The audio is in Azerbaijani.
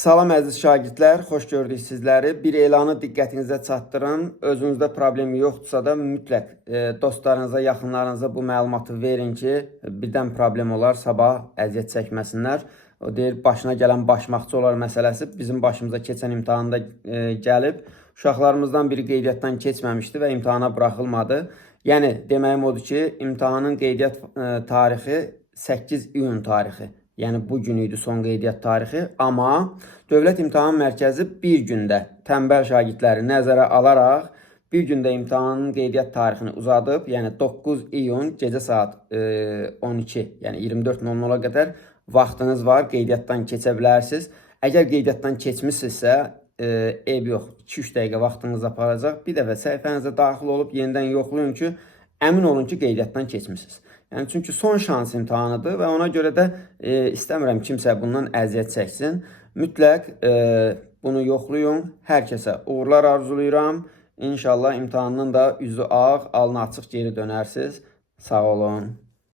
Salam əziz şagirdlər, xoş gördük sizləri. Bir elanı diqqətinizə çatdırın. Özünüzdə problem yoxdursa da mütləq dostlarınıza, yaxınlarınıza bu məlumatı verin ki, birdən problem olar, sabah əziyyət çəkməsinlər. O deyir, başına gələn başmaqçı olar məsələsi bizim başımıza keçən imtahanda gəlib. Uşaqlarımızdan biri qeydiyyatdan keçməmişdi və imtahana buraxılmadı. Yəni, deməyim odur ki, imtahanın qeydiyyat tarixi 8 iyun tarixi. Yəni bu gün idi son qeydiyyat tarixi, amma Dövlət İmtahan Mərkəzi bir gündə tənbəl şagirdləri nəzərə alaraq bir gündə imtahanın qeydiyyat tarixini uzadıb, yəni 9 iyun gecə saat 12, yəni 24:00-a qədər vaxtınız var, qeydiyyatdan keçə bilərsiniz. Əgər qeydiyyatdan keçmişsinizsə, eyb yox, 2-3 dəqiqə vaxtınız aparacaq. Bir dəfə səhifənizə daxil olub yenidən yoxlayın ki, əmin olun ki, qeydiyyatdan keçmişsiniz. Yəni, çünki son şans imtahanıdır və ona görə də istəmirəm kimsə bundan əziyyət çəksin. Mütləq bunu yoxlayın. Hər kəsə uğurlar arzulayıram. İnşallah imtahanın da üzü ağ, alnı açıq geri dönərsiniz. Sağ olun.